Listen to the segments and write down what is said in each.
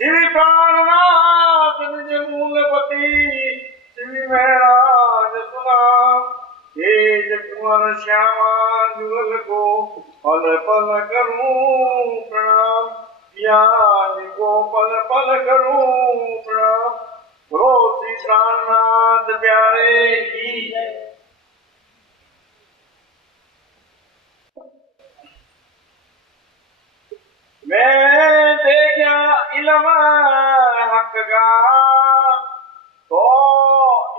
श्री प्राणनाथ निज मूलपति श्री महराज सुनाम तेज कुंवर श्यामा जुगल को पल पल करूं प्रणाम ज्ञान को पल पल करूं प्रणाम। बोलो श्री प्राणनाथ प्यारे की जय। मैं देखा इल्म हक का तो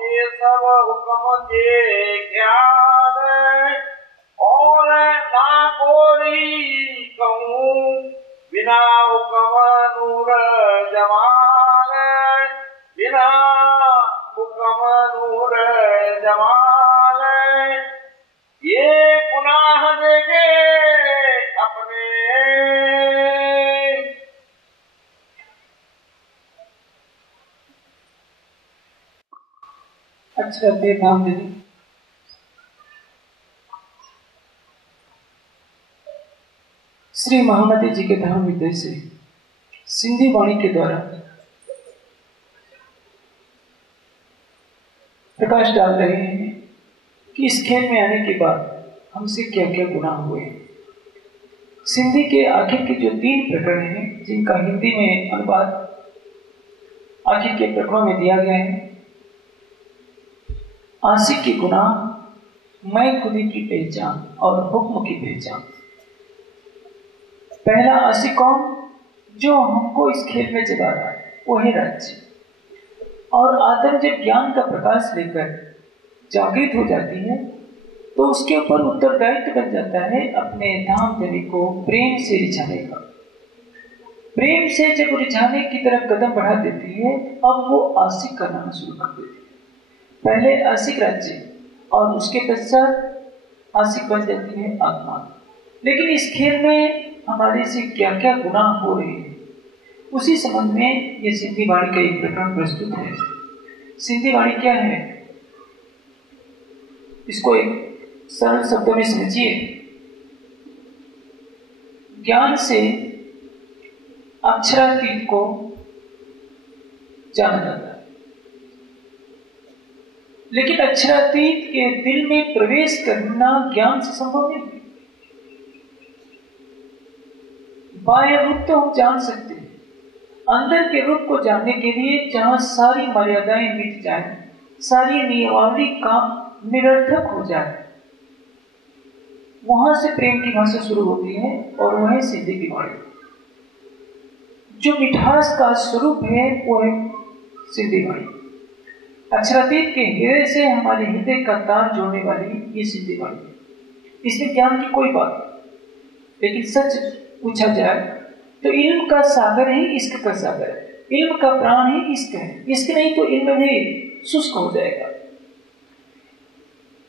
ये सब हुक्म के ख्याल और ना कोई कहूँ बिना हुक्म नूर जमाल बिना हुक्म नूर जमाल। ये गुनाह देखे अपने अच्छा नाम दे दी। श्री महामती जी के धर्म विद्य से सिंधी वाणी के द्वारा प्रकाश डाल रहे हैं कि इस खेल में आने के बाद हमसे क्या क्या गुनाह हुए। सिंधी के आखिर के जो 3 प्रकरण हैं जिनका हिंदी में अनुवाद आखिर के प्रकरणों में दिया गया है। आशिक की गुनाह, मैं खुदी की पहचान और हुक्म की पहचान। पहला आशिक कौन? जो हमको इस खेल में जगा रहा है, वो है राज्य। और आदम जब ज्ञान का प्रकाश लेकर जागृत हो जाती है तो उसके ऊपर उत्तरदायित्व बन जाता है अपने धाम धनी को प्रेम से रिझाने का। प्रेम से जब रिझाने की तरफ कदम बढ़ा देती है, अब वो आशिक करना शुरू कर देती है। पहले आशिक राज्य और उसके पश्चात आशिक बन जाती है आत्मा। लेकिन इस खेल में हमारे से क्या क्या गुनाह हो रहे हैं, उसी संबंध में ये सिंधी वाणी का एक प्रकरण प्रस्तुत है। सिंधी वाणी क्या है, इसको एक सरल शब्दों में समझिए। ज्ञान से अक्षरातीत को जाना जाता है, लेकिन अक्षरातीत के दिल में प्रवेश करना ज्ञान से संभव नहीं। बाह्य रूप तो हम जान सकते हैं, अंदर के रूप को जानने के लिए जहां सारी मर्यादाएं मिट जाए, सारी नियमावली काम निरर्थक हो जाए, वहां से प्रेम की भाषा शुरू होती है और वह है सिंधी की वाणी। जो मिठास का स्वरूप है वो है सिंधी वाणी। अक्षरातीत के हृदय से हमारे हृदय का तार जोड़ने वाली ये सिंधी वाणी है। इसमें ज्ञान की कोई बात नहीं, लेकिन सच पूछा जाए तो इल्म का सागर है, इश्क का सागर है। इल्म का प्राण है, इश्क है। इश्क नहीं तो इल्म भी शुष्क हो जाएगा।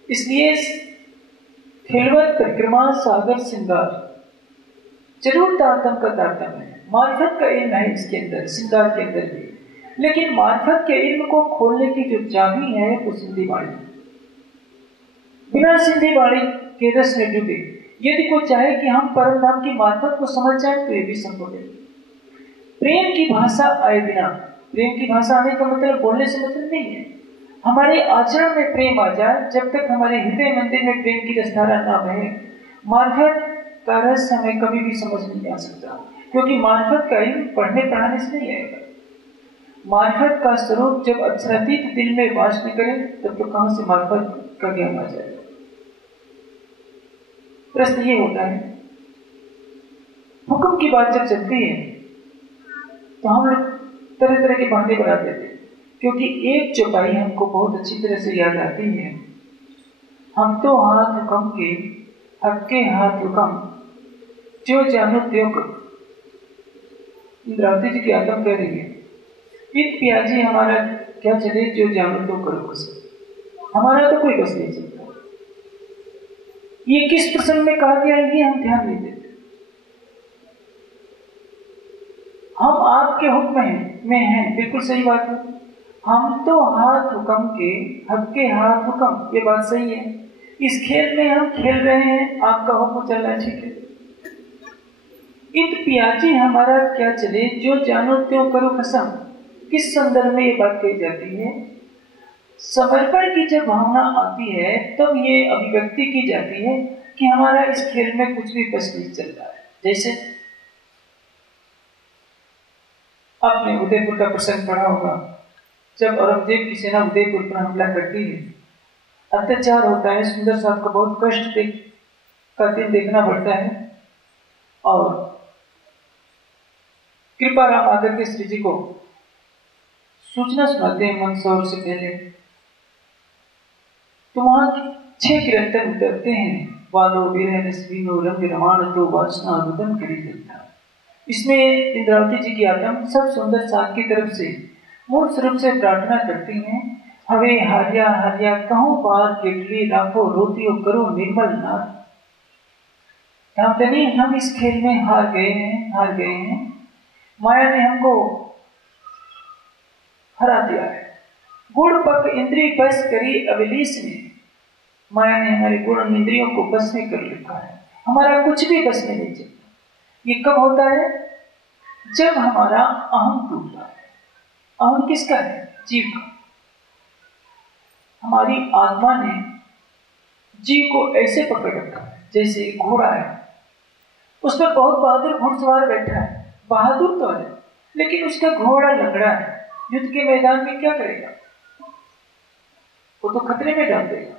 इसलिए खिलवत परिक्रमा सागर श्रृंगार जरूर तारतम का तारतम है। मार्फत का इल्म है इसके अंदर, श्रृंगार के अंदर भी। लेकिन मार्फत के इल्म को खोलने की जो चाबी है वो सिंधी वाणी। बिना सिंधी वाणी के रस में डूबे यदि कोई चाहे कि हम परम धाम की मार्फत को समझ जाए तो ये भी संभव है। प्रेम की भाषा आए बिना, प्रेम की भाषा आने का मतलब बोलने से मतलब नहीं है, हमारे आचरण में प्रेम आ जाए। जब तक हमारे हृदय मंदिर में प्रेम की रसधारा ना बहे, मार्फत का रस हमें कभी भी समझ नहीं आ सकता, क्योंकि मार्फत का इल्म पढ़ने पढ़ाने से नहीं आएगा। मार्फत का स्वरूप जब अक्षरातीत दिल में वास न करे तब तो कहां से मार्फत का ज्ञान आ जाएगा। प्रश्न ये होता है, हुक्म की बात जब चलती है तो हम लोग तरह तरह के बहाने बना देते हैं, क्योंकि एक चौपाई हमको बहुत अच्छी तरह से याद आती है। हम तो हाथ हुक्म के हक के हाथ हुक्म जो जानो त्यों करो। इंद्रावती जी की आत्म कह रही है, इत प्याजी हमारा क्या चले जो जानो तो करो बस, हमारा तो कोई बस नहीं चलता। ये किस प्रसंग में कहा गया है ये हम ध्यान नहीं देते। हम आपके हुक्म में हैं, बिल्कुल सही बात है। हम तो हाथ हुक्म के हक के हाथ हुक्म, ये बात सही है। इस खेल में हम खेल रहे हैं, आपका हुक्म चल रहा है, ठीक है। इत पियाजी हमारा क्या चले, जो जानो त्यों करो कसम। किस संदर्भ में ये बात कही जाती है? समर्पण की जब भावना आती है तब ये अभिव्यक्ति की जाती है कि हमारा इस खेल में कुछ भी बस नहीं चल रहा है। जैसे आपने उदयपुर का प्रसंग पढ़ा होगा, जब औरंगजेब की सेना उदयपुर पर हमला करती है, अत्याचार होता है, सुंदर साहब को बहुत कष्ट का दिन देखना पड़ता है और कृपाराम आकर के श्री जी को सूचना सुनाते हैं मंदसौर से पहले। तो वहां 6 किरंतर उतरते हैं, वालो विरह नस्वीनो रंग रमाण तो वासना रुदन करी देता। इसमें इंद्रावती जी की आत्मा सब सुंदर साथ की तरफ से मूल स्वरूप से प्रार्थना करती हैं, हवे हारिया हारिया कहूं बार केटली राखो रोतियों करो निर्मल नाथ। धामधनी हम इस खेल में हार गए हैं। माया ने हमको हरा दिया है। गुण पक इंद्रिय बस करी अविलीस ने। माया ने हमारे गुण इंद्रियों को बस में कर रखा है, हमारा कुछ भी बस में नहीं चलता। ये कब होता है? जब हमारा अहम टूटता है। अहम किसका है? जीव का। हमारी आत्मा ने जीव को ऐसे पकड़ रखा है जैसे घोड़ा है, उस पर बहुत बहादुर घुड़सवार बैठा है, बहादुर तो है लेकिन उसका घोड़ा लंगड़ा है, युद्ध के मैदान में क्या करेगा? वो तो खतरे में डाल देगा।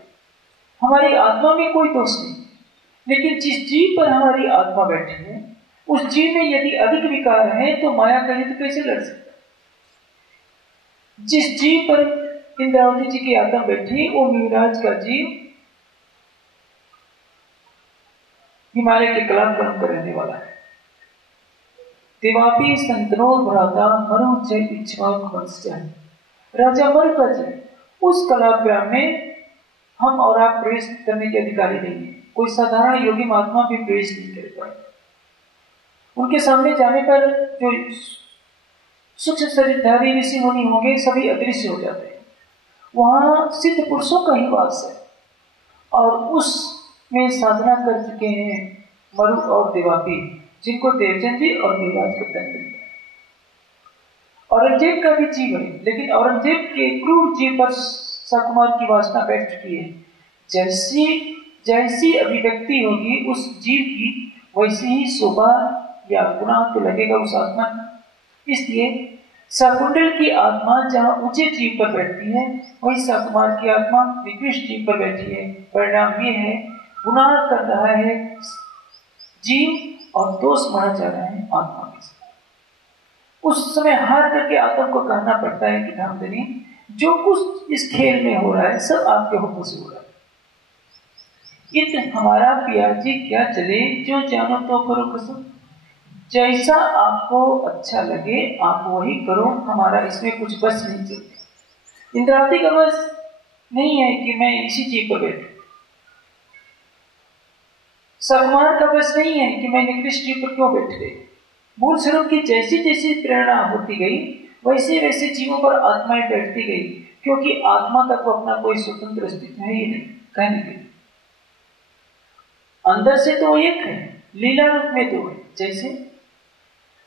हमारी आत्मा में कोई दोष नहीं, लेकिन जिस जीव पर हमारी आत्मा बैठी है उस जीव में यदि अधिक विकार है तो माया का युद्ध कैसे लड़ सकता? जिस जीव पर इंद्रावती जी की आत्मा बैठी वो युवराज का जीव हिमालय के कलाक्रम का रहने वाला है। देवापी संतनोर भ्राता मरु जय इच्छाक वंशज। राजा मरु का जीव, उस कलाग्राम में हम और आप प्रवेश करने के अधिकारी नहीं है। कोई साधारण योगी महात्मा भी प्रवेश नहीं कर पाए। उनके सामने जाने पर जो सूक्ष्म शरीरधारी ऋषि मुनि होंगे सभी अदृश्य हो जाते हैं। वहां सिद्ध पुरुषों का ही वास है और उसमें साधना कर चुके हैं मरु और देवापी, जिनको देवचंद जी और देवराज का दंड मिलता है। औरंगजेब का भी जीव है, लेकिन औरंगजेब के क्रूर जीव पर सकुमार की वासना बैठ चुकी है। जैसी अभिव्यक्ति होगी उस जीव की वैसी ही शोभा या गुनाह तो लगेगा उस आत्मा में। इसलिए सकुंडल की आत्मा जहाँ ऊंचे जीव पर बैठती है वही सकुमार की आत्मा निकृष्ट जीव पर बैठी है। परिणाम ये है गुनाह कर रहा है जीव और दोष माना जा रहा है आत्मा के साथ। उस समय हार करके आत्मा को कहना पड़ता है कि धामधनी जो कुछ इस खेल में हो रहा है सब आपके हुक्म से हो रहा है। इत हमारा पियाजी क्या चले, जो जानो तो करो कसम। जैसा आपको अच्छा लगे आप वही करो, हमारा इसमें कुछ बस नहीं चलता। इंद्रावती का बस नहीं है कि मैं इसी चीज पर बैठूं। सकुमार का बस नहीं है कि मैं निकृष्ट जीव पर क्यों बैठ गई। मूल स्वरूप की जैसी जैसी प्रेरणा होती गई वैसे वैसे जीवों पर आत्माएं बैठती गई, क्योंकि आत्मा का तो अपना कोई स्वतंत्र अस्तित्व है ही नहीं कहने के लिए। अंदर से तो एक है, लीला रूप में तो है। जैसे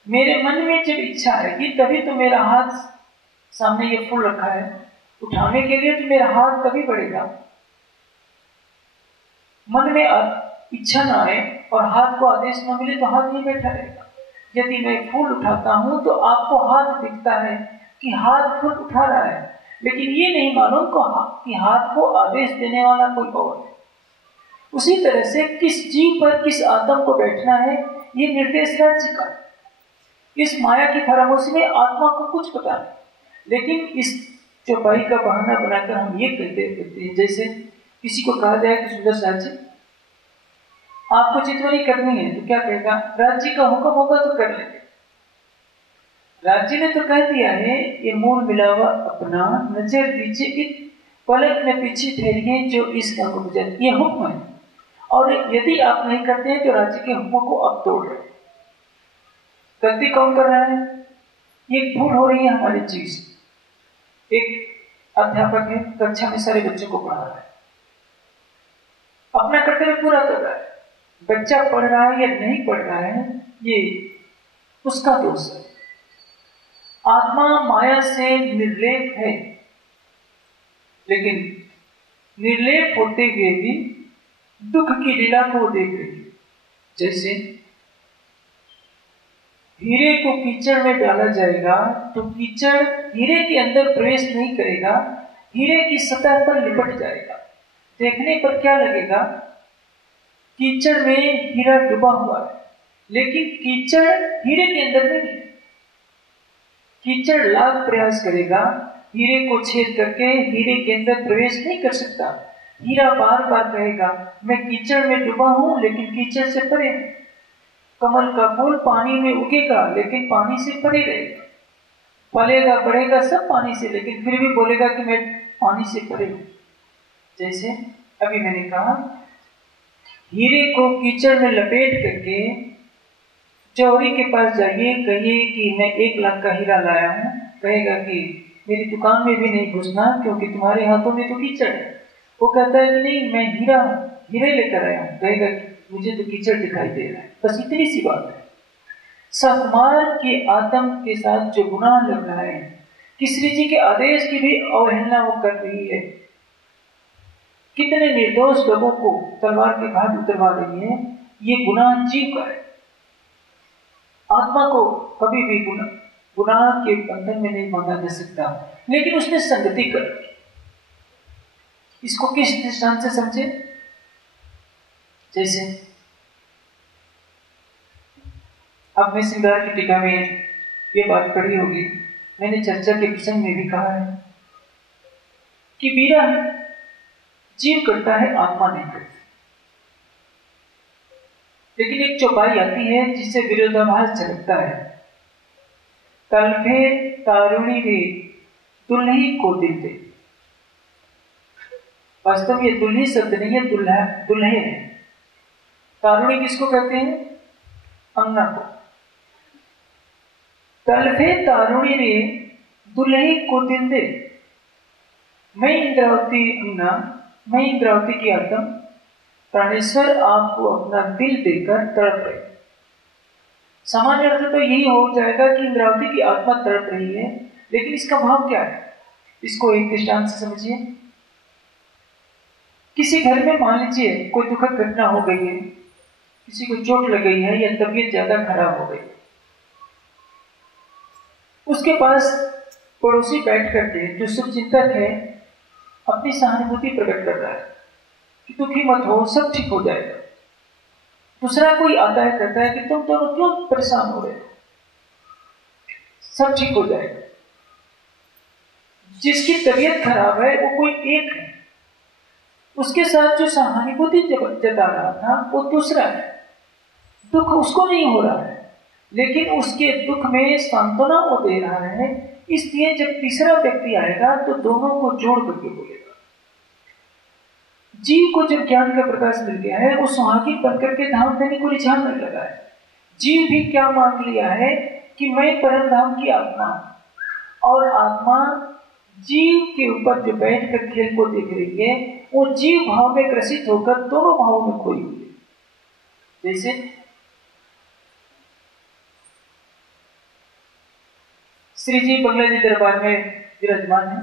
मेरे मन में जब इच्छा आएगी तभी तो मेरा हाथ सामने ये फूल रखा है उठाने के लिए, तो मेरा हाथ तभी बढ़ेगा। मन में इच्छा ना आए और हाथ को आदेश न मिले तो हाथ नहीं बैठा रहेगा। यदि मैं फूल उठाता हूं तो आपको हाथ दिखता है कि हाथ फूल उठा रहा है, लेकिन ये नहीं मालूम कि हाथ को आदेश देने वाला कोई और है। उसी तरह से किस जीव पर किस आत्मा को बैठना है ये निर्देश राज्य का। इस माया की फरामोशी में आत्मा को कुछ पता नहीं, लेकिन इस चौपाई का बहाना बनाकर हम ये कहते हैं, जैसे किसी को कहा जाए कि सुंदर राज्य आपको चितवनी करनी है तो क्या कहेगा? राज्य का हुक्म होगा तो कर लेंगे। राज्य ने तो कह दिया है ये मूल मिलावा अपना नजर दीजिए पलक में पीछे ठहरिए जो इसका हुक्म जाए, ये हुक्म है। और यदि आप नहीं करते हैं तो राज्य के हुक्मों को आप तोड़ रहे हैं। गलती कौन कर रहा है? ये भूल हो रही है हमारे चीज। एक अध्यापक है, कक्षा में सारे बच्चों को पढ़ा रहा है, अपना कर्तव्य पूरा कर रहा है, बच्चा पढ़ रहा है या नहीं पढ़ रहा है, ये उसका दोष है। आत्मा माया से निर्लेप है, लेकिन निर्लेप होते हुए भी दुख की लीला को देख रही है। जैसे हीरे को कीचड़ में डाला जाएगा तो कीचड़ हीरे के अंदर प्रवेश नहीं करेगा, हीरे की सतह पर लिपट जाएगा। देखने पर क्या लगेगा, कीचड़ में हीरा डूबा हुआ है, लेकिन कीचड़ हीरे के अंदर नहीं है। कीचड़ लाख प्रयास करेगा, हीरे को छेद करके हीरे के अंदर प्रवेश नहीं कर सकता। हीरा बार बार कहेगा मैं कीचड़ में डूबा हूं, लेकिन कीचड़ से परे। कमल का फूल पानी में उगेगा, लेकिन पानी से परे रहेगा। फलेगा बढ़ेगा सब पानी से, लेकिन फिर भी बोलेगा कि मैं पानी से परे हूं। जैसे अभी मैंने कहा, हीरे को कीचड़ में लपेट करके जौहरी के पास जाइए, कहिए कि मैं 1 लाख का हीरा लाया हूं, कहेगा कि मेरी दुकान में भी नहीं घुसना क्योंकि तुम्हारे हाथों में तो कीचड़ है। वो कहता है कि नहीं, मैं हीरे लेकर आया हूं, कहेगा कि मुझे तो कीचड़ दिखाई दे रहा है। बस इतनी सी बात है। सकुमार के आत्म के साथ जो गुनाह लग रहा है, किसरी जी के आदेश की भी अवहेलना वो कर रही है। कितने निर्दोष लोगों को तलवार के घाट उतरवा रही है। ये गुनाह जीव का है। आत्मा को कभी भी गुनाह के बंधन में नहीं बांधा जा सकता, लेकिन उसने संगति कर दी। इसको किस दृष्टांत से समझे? जैसे आपने श्रृंगार की टीका में ये बात पढ़ी होगी, मैंने चर्चा के प्रसंग में भी कहा है कि विरह जीव करता है, आत्मा नहीं करती। लेकिन एक चौपाई आती है जिससे विरोधाभास झलकता है। तलफे तारुणी रे दुल्ही को दिल दे। वास्तव में ये दुल्ही शब्द नहीं है, दुल्हे है। तारुणी किसको कहते हैं? अंगना को। तलफे तारुणी रे दुल्ही को दिल दे। मैं इंद्रावती अंगना, मैं इंद्रावती की आत्मा, प्राणेश्वर आपको अपना दिल देकर तड़प रहे। सामान्य अर्थ तो यही हो जाएगा कि इंद्रावती की आत्मा तड़प रही है, लेकिन इसका भाव क्या है? इसको एक दृष्टांत से समझिए। किसी घर में मान लीजिए कोई दुखद घटना हो गई है, किसी को चोट लग गई है या तबीयत ज्यादा खराब हो गई। उसके पास पड़ोसी बैठ करके जो शुभचिंतक है अपनी सहानुभूति प्रकट कर रहा है कि दुखी मत हो, सब ठीक हो जाएगा। दूसरा कोई आता है, कहता है कि तुम दोनों क्यों परेशान हो रहे हो, सब ठीक हो जाएगा। जिसकी तबीयत खराब है वो कोई एक है, उसके साथ जो सहानुभूति जता रहा था वो दूसरा है। दुख उसको नहीं हो रहा है, लेकिन उसके दुख में सांत्वना वो दे रहा है। इसलिए जब तीसरा व्यक्ति आएगा तो दोनों को जोड़ करके बोलेगा। जीव को जब ज्ञान का प्रकाश मिल गया है, वो सुहागिन बनकर के धाम देने को रिझाने लगा है। जीव भी क्या मान लिया है कि मैं परम धाम की आत्मा, और आत्मा जीव के ऊपर जो बैठ कर खेल को देख रही है, वो जीव भाव में ग्रसित होकर दोनों भावों में खोई हुई है। जैसे श्री जी बंगला जी दरबार में विराजमान है,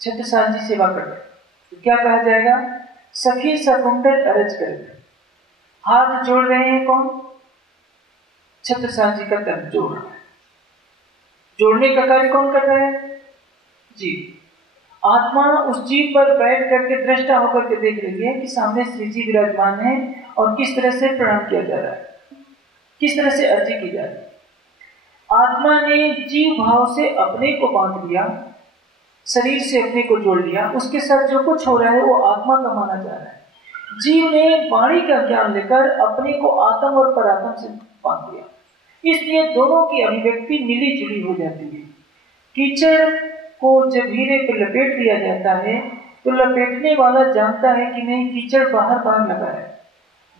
छत्रसाल जी सेवा कर रहे, तो क्या कहा जाएगा? सखी सकुंडल अरज कर। हाथ जोड़ रहे हैं कौन? छत्रसाल जी का तन जोड़ रहा है। जोड़ने का कार्य कौन कर रहा है? जीव। आत्मा उस जीव पर बैठ करके दृष्टा होकर के देख रही है कि सामने श्री जी विराजमान है और किस तरह से प्रणाम किया जा रहा है, किस तरह से अर्जी की जा रही है। आत्मा ने जीव भाव से अपने को बांध लिया, शरीर से अपने को जोड़ लिया। उसके साथ जो कुछ हो रहा है वो आत्मा का माना जा रहा है। जीव ने वाणी का ज्ञान लेकर अपने को आत्म और परात्म से बांध लिया। इसलिए दोनों की अभिव्यक्ति मिली जुली हो जाती है। कीचड़ को जब हीरे पर लपेट दिया जाता है तो लपेटने वाला जानता है कि नहीं, कीचड़ बाहर बाहर लगा है।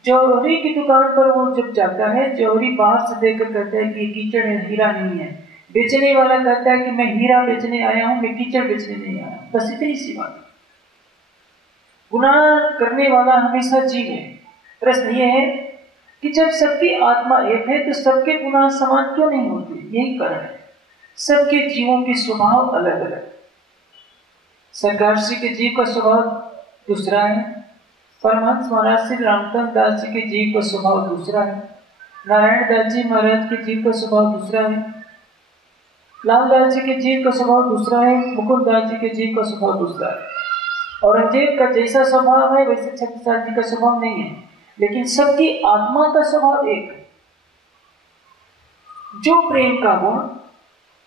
जौहरी की दुकान पर वो जब जाता है, जौहरी बाहर से देखकर कहता है कि कीचड़ है, हीरा नहीं है। बेचने वाला कहता है कि मैं हीरा बेचने आया हूं, मैं कीचड़ बेचने नहीं आया। बस इतनी सी बात। गुनाह करने वाला हमेशा जीव है, प्रश्न ये है कि जब सबकी आत्मा एक है तो सबके गुनाह समान क्यों नहीं होते? यही कारण है, सबके जीवों के स्वभाव अलग अलग। सरकार श्री के जीव का स्वभाव दूसरा है, परमहंस महाराज श्री रामचंद्र दास जी के जीव का स्वभाव दूसरा है, नारायण दास जी महाराज के जीव का स्वभाव दूसरा है, लाल दास जी के जीव का स्वभाव दूसरा है, मुकुंद दास जी के जीव का स्वभाव दूसरा है। औरंगजेब का जैसा स्वभाव है वैसे छत्रसाल जी का स्वभाव नहीं है, लेकिन सबकी आत्मा का स्वभाव एक है। जो प्रेम का गुण,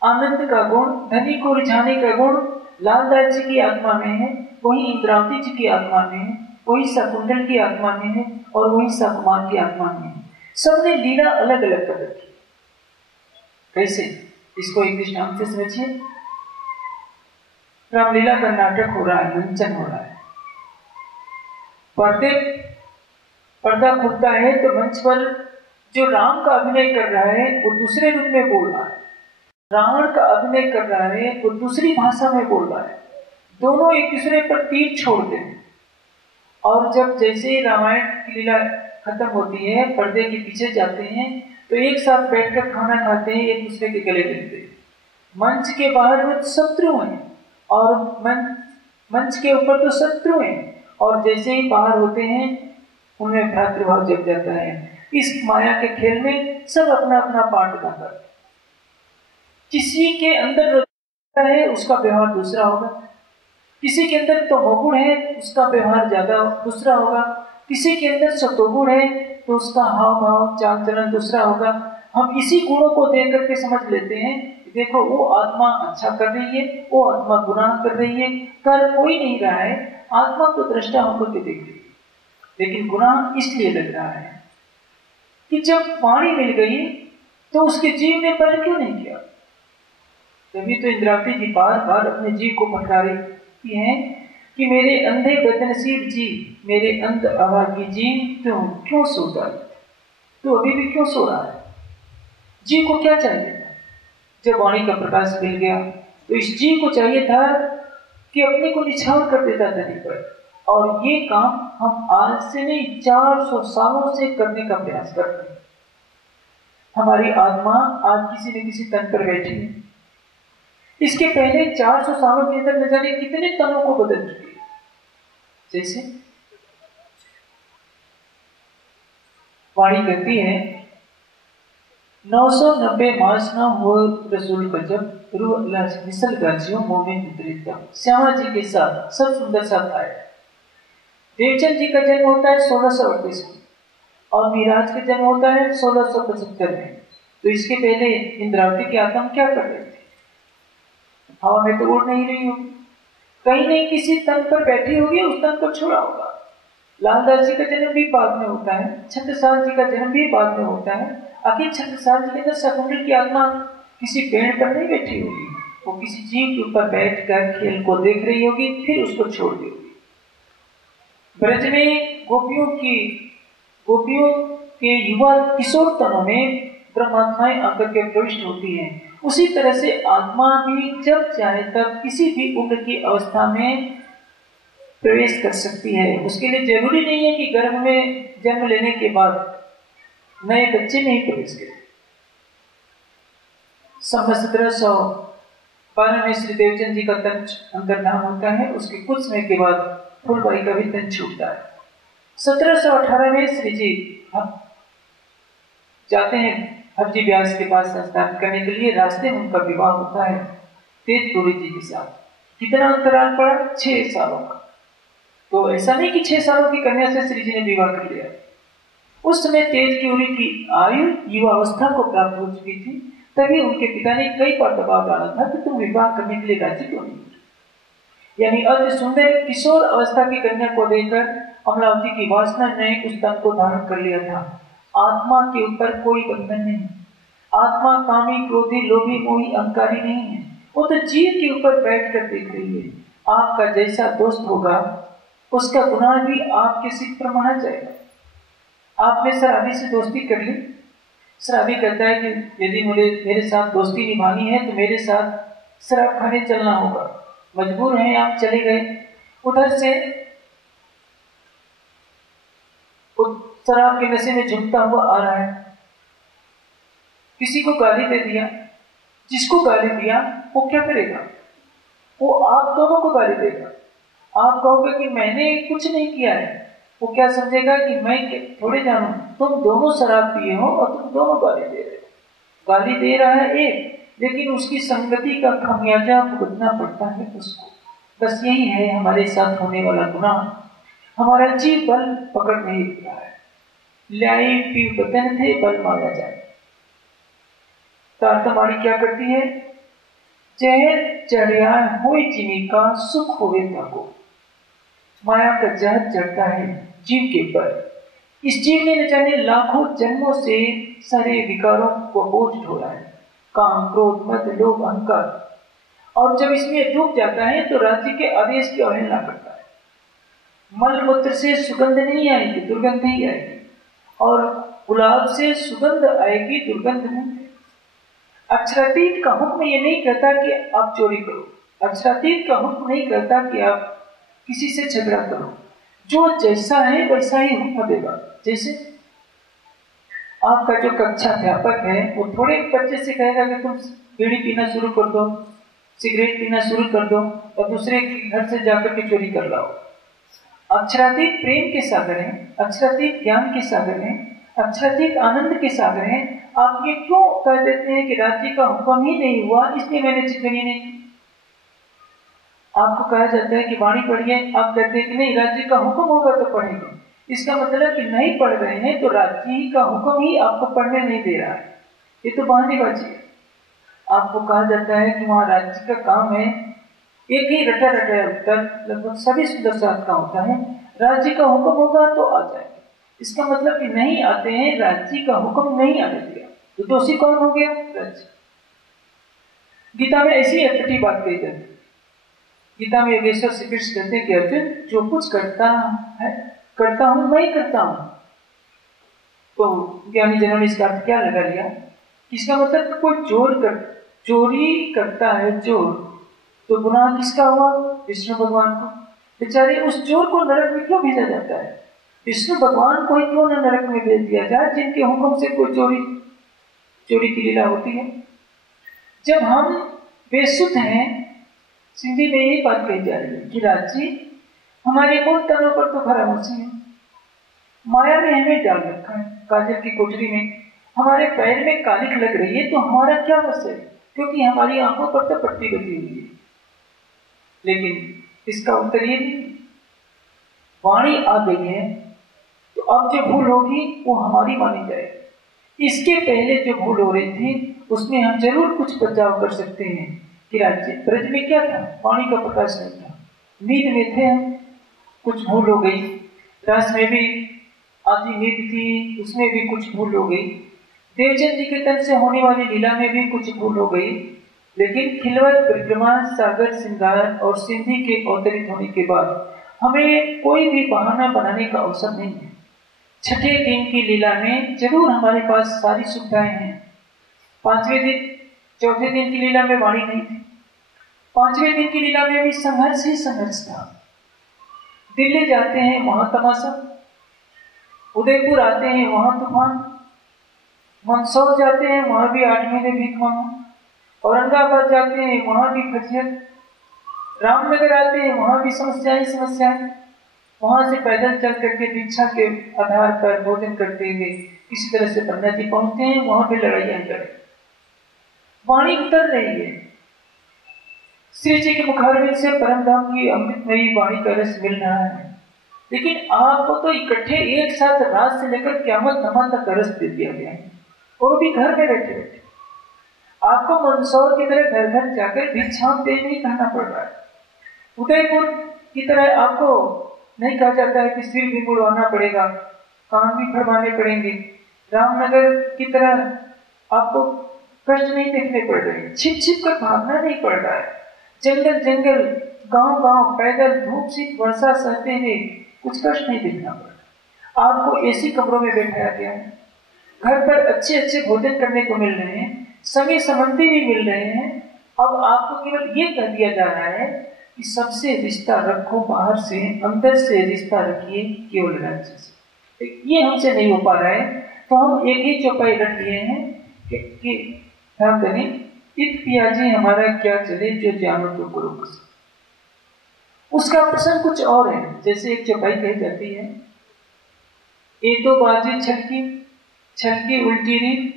आनंद का गुण, धनी को रिझाने का गुण लालदास जी की आत्मा में है, वही इंद्रावती जी की आत्मा में है, वही शकुंतल की आत्मा में है और वही सकुमान की आत्मा में है। सबने लीला अलग अलग कर रखी। कैसे? इसको एक दृष्टांत से समझिए। रामलीला का नाटक हो रहा है, मंचन हो रहा है, पर्दा खुलता है तो मंच पर जो राम का अभिनय कर रहा है वो दूसरे रूप में बोल रहा है, रावण का अभिनय कर रहा है वो दूसरी भाषा में बोल रहा है। दोनों एक दूसरे पर तीर छोड़ते हैं और जब जैसे रामायण की लीला खत्म होती है, पर्दे के पीछे जाते हैं तो एक साथ बैठकर खाना खाते हैं, एक दूसरे के गले मिलते हैं। मंच के बाहर वो शत्रु हैं और मंच के ऊपर तो शत्रु हैं, और जैसे ही बाहर होते हैं उनमें भ्रातृभाव जग जाता है। इस माया के खेल में सब अपना अपना पार्ट अदा करते हैं। किसी के अंदर है उसका व्यवहार दूसरा होगा, किसी के अंदर तमोगुण है उसका व्यवहार ज्यादा दूसरा होगा, किसी के अंदर सतोगुण है तो उसका हाव भाव चाल चलन दूसरा होगा। हम इसी गुणों को देख करके समझ लेते हैं, देखो वो आत्मा अच्छा कर रही है, वो आत्मा गुनाह कर रही है, कर कोई नहीं रहा है, आत्मा को दृष्टा होकर के देख रही है, लेकिन गुनाह इसलिए लग रहा है कि जब वाणी मिल गई तो उसके जीव ने पर क्यों नहीं किया। तभी तो इंद्रावती जी बार बार अपने जीव को फटकार रही हैं कि मेरे अंधे बदनसीब जीव, मेरे अंध अभागी जीव क्यों सोता है, तो अभी भी क्यों सो रहा है। जीव को क्या चाहिए था? जब वाणी का प्रकाश मिल गया तो इस जीव को चाहिए था कि अपने को निछावर कर देता धनी पर, और ये काम हम आज से नहीं 400 सालों से करने का प्रयास करते हैं। हमारी आत्मा आज किसी न किसी तन पर बैठी है, इसके पहले 400 सालों के अंदर न जाने कितने तनों को बदल चुकी है। जैसे वाणी कहती है 990 मास न हो रसूल का जब रूह अल्लाह से मिसल गाजियों मोमिन उतरीता। श्यामा जी के साथ सब सुंदर साथ आए। देवचंद जी का जन्म होता है 1638 में और मिराज का जन्म होता है 1675 में। तो इसके पहले इंद्रावती की आत्मा क्या कर रहे थे? हवा में तो उड़ नहीं रही होगी, कहीं नहीं किसी तन पर बैठी होगी, उस तन को छोड़ा होगा। लालदास जी का जन्म भी बाद में होता है, छत्रसाल जी का जन्म भी बाद में होता है। आखिर छत्रसाल जी के अंदर शकुंतल की आत्मा किसी पेड़ पर नहीं बैठी होगी, वो किसी जीव के ऊपर बैठकर खेल को देख रही होगी, फिर उसको छोड़ दी होगी। ब्रज में गोपियों के युवा किशोर तनों में परमात्माएं आकर के प्रविष्ट होती हैं। उसी तरह से आत्मा भी जब चाहे तब किसी भी उम्र की अवस्था में प्रवेश कर सकती है। उसके लिए जरूरी नहीं है कि गर्भ में जन्म लेने के बाद नए बच्चे में ही प्रवेश करें। 1712 में श्री देवचंद जी का तन अंतर्धान होता है, उसके कुछ समय के बाद फूलबाई का भी तन छूटता है। 1718 में श्री जी जाते हैं हरजी व्यास के पास संस्थान करने के लिए। रास्ते में उनका विवाह होता है तेजपुरी जी के साथ। कितना अंतराल पड़ा? 6 सालों का। तो ऐसा नहीं कि 6 सालों की कन्या से श्री जी ने विवाह कर लिया। उस समय तेजपुरी की आयु युवावस्था को प्राप्त हो चुकी थी, तभी उनके पिता ने कई बार दबाव डाला था कि तुम विवाह करने के लिए राजी क्यों नहीं। यानी अति सुंदर किशोर अवस्था की कन्या को देखकर अमलावती की वासना ने उस तन को धारण कर लिया था। आत्मा के ऊपर कोई बंधन नहीं। आत्मा कामी, क्रोधी, लोभी, मोही, अहंकारी नहीं है। वो तो जीव के ऊपर बैठ कर देख रही है। आपका जैसा दोस्त होगा उसका गुनाह भी आपके सिर पर माना जाएगा। आपने शराबी से दोस्ती कर ली, शराबी कहता है कि यदि मेरे साथ दोस्ती निभानी है तो मेरे साथ शराब खाने चलना होगा। मजबूर हैं आप, चले गए। उधर से शराब के नशे में झुमता हुआ आ रहा है, किसी को गाली दे दिया, जिसको गाली दिया वो क्या करेगा? वो आप दोनों को गाली देगा। आप कहोगे कि मैंने कुछ नहीं किया है, वो क्या समझेगा कि मैं थोड़े जानू, तुम दोनों शराब पिए हो और तुम दोनों गाली दे रहे हो। गाली दे रहा है एक, लेकिन उसकी संगति का खामियाजा भुगतना पड़ता है उसको। बस यही है हमारे साथ होने वाला गुनाह। हमारा जीव बल पकड़ नहीं रहा है। ल्याई पीव बतन थे बल मारा जाए। तारतमारी क्या करती है? जहर चढ़िया होई जिमी का सुख होवे ताको। माया का जहर चढ़ता है जीव के ऊपर। इस जीव ने न जाने लाखों जन्मों से सारे विकारों को बोझ ढोया है, काम, क्रोध, मद, लोभ, अहंकार। और जब इसमें डूब जाता है तो राज्य के आदेश की अवहेलना करता है। मल मूत्र से सुगंध नहीं आएगी, दुर्गंध ही आएगी। और गुलाब से सुगंध आएगी, दुर्गंध नहीं। अक्षरातीत का हुक्म ये नहीं कहता कि आप चोरी करो। अक्षरातीत का हुक्म नहीं कहता कि आप किसी से झगड़ा करो। जो जैसा है वैसा ही हुक्म देगा। जैसे आपका जो कक्षा अध्यापक है वो थोड़े बच्चे से कहेगा कि तुम बीड़ी पीना शुरू कर दो, सिगरेट पीना शुरू कर दो और दूसरे के घर से जाकर के चोरी कर लाओ। अक्षरातीत प्रेम के सागर हैं, अक्षरातीत ज्ञान के सागर हैं, अक्षरातीत आनंद के सागर हैं। आप ये क्यों कह देते हैं कि राज्य का हुक्म ही नहीं हुआ इसलिए मैंने चिकनी नहीं की? आपको कहा जाता है कि वाणी पढ़िए, आप कहते हैं कि नहीं राज्य का हुक्म होगा तो पढ़ेंगे। इसका मतलब कि नहीं पढ़ रहे हैं तो राज्य का हुक्म ही आपको पढ़ने नहीं दे रहा है। ये तो बहानेबाजी है। आपको कहा जाता है कि वहां राज्य का काम है, एक ही रटा रटा उत्तर लगभग सभी सुंदर साथ का होता है, राज्य का हुक्म होगा तो आ जाएंगे। इसका मतलब कि नहीं आते हैं, राज्य का हुक्म नहीं आने दिया, तो दोषी कौन हो गया? राज्य। गीता में ऐसी अटपटी बात कही जाती है। गीता में योगेश्वर श्री कृष्ण कहते हैं कि अर्जुन जो कुछ करता है करता हूं मैं ही करता हूं। तो ज्ञानी जनों ने इसका अर्थ क्या लगा लिया? इसका मतलब कोई चोरी करता है चोर, तो गुनाह किसका हुआ? विष्णु भगवान को। बेचारे उस चोर को नरक में क्यों भेजा जाता है? विष्णु भगवान को ही क्यों न नरक में भेज दिया जाए जिनके हुक्म से कोई चोरी की लीला होती है। जब हम बेसुध हैं, सिंधी में यही बात कही जा रही है कि राज्य हमारे मूल तनों पर तो भरामोशी है। माया ने हमें डाल रखा है काजल की कोठरी में। हमारे पैर में कालिख लग रही है तो हमारा क्या बस है, क्योंकि हमारी आंखों पर तो पट्टी बची हुई है। लेकिन इसका उत्तर ये नहीं, वाणी आ गई है तो अब जो भूल होगी वो हमारी मानी जाएगी। इसके पहले जो भूल हो रही थी उसमें हम जरूर कुछ बचाव कर सकते हैं कि राज्य ब्रज में क्या था? वाणी का प्रकाश नहीं था, नींद में थे हम, कुछ भूल हो गई। रास में भी आधी नींद थी, उसमें भी कुछ भूल हो गई। देवचंद जी के तन से होने वाली लीला में भी कुछ भूल हो गई। लेकिन खिलवत, परिक्रमा, सागर श्रृंगार और सिंधी के अवतरित होने के बाद हमें कोई भी बहाना बनाने का अवसर नहीं है। छठे दिन की लीला में जरूर हमारे पास सारी सुविधाएं हैं। चौथे दिन की लीला में वाणी नहीं थी। पांचवें दिन की लीला में भी संघर्ष ही संघर्ष था। दिल्ली जाते हैं वहां तमाशा, उदयपुर आते हैं वहां तूफान, मंदसौर जाते हैं वहां भी 8 महीने भीख मांगा, औरंगाबाद जाते हैं वहां भी फजियत, रामनगर आते हैं वहां भी समस्याएं, वहां से पैदल चल करके भिक्षा के आधार पर भोजन करते हुए किसी तरह से पन्ना जी पहुंचते हैं, वहां भी लड़ाइयां करें। वाणी उतर रही है, श्री जी के मुखारविंद से परम धाम की अमृतमयी वाणी का रस मिल रहा है। लेकिन आपको तो इकट्ठे एक साथ रात से लेकर क़यामत तमाम तक रस दे दिया गया है, और भी घर में बैठे बैठे आपको मंदसौर की तरह घर घर जाकर भिक्षाम दे नहीं कहना पड़ रहा है। उदयपुर की तरह आपको नहीं कहा जाता है कि सिर भी मुड़वाना पड़ेगा, कान भी फड़वाने पड़ेंगे। रामनगर की तरह आपको कष्ट नहीं देखने पड़ रहे, छिप छिप कर भागना नहीं पड़ रहा है। जंगल जंगल, गांव गांव पैदल धूप शीत वर्षा सहते हुए कुछ कष्ट नहीं देखना पड़ रहा। आपको एसी कमरों में बैठाया गया है, घर पर अच्छे अच्छे भोजन करने को मिल रहे हैं, सगे संबंधी भी मिल रहे हैं। अब आपको केवल ये कह दिया जा रहा है कि सबसे रिश्ता रखो बाहर से, अंदर से रिश्ता रखिए केवल राज्य से। ये हमसे नहीं हो पा रहा है, तो हम एक ही चौपाई रख लिए हैं कि ध्यान देने, इत पियाजी हमारा क्या चले जो जानो तो करो बस। उसका प्रसंग कुछ और है। जैसे एक चौपाई कही जाती है, ये तो बाजी छलकी उल्टी रीत,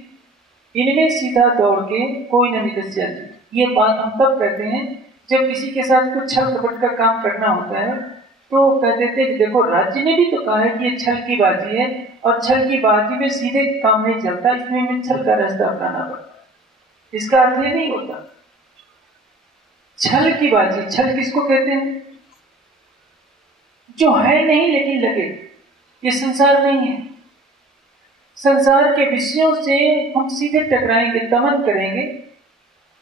इनमें सीधा दौड़ के कोई न निकल जाती। ये बात हम तब कहते हैं जब किसी के साथ कुछ छल कपट का काम करना होता है, तो कह देते कि देखो राज्य ने भी तो कहा है कि ये छल की बाजी है, और छल की बाजी में सीधे काम नहीं चलता, इसमें हमें छल का रास्ता अपनाना पड़ता है। इसका अर्थ ये नहीं होता। छल की बाजी, छल किसको कहते हैं? जो है नहीं लेकिन लगे। ये संसार नहीं है। संसार के विषयों से हम सीधे टकराएंगे, दमन करेंगे,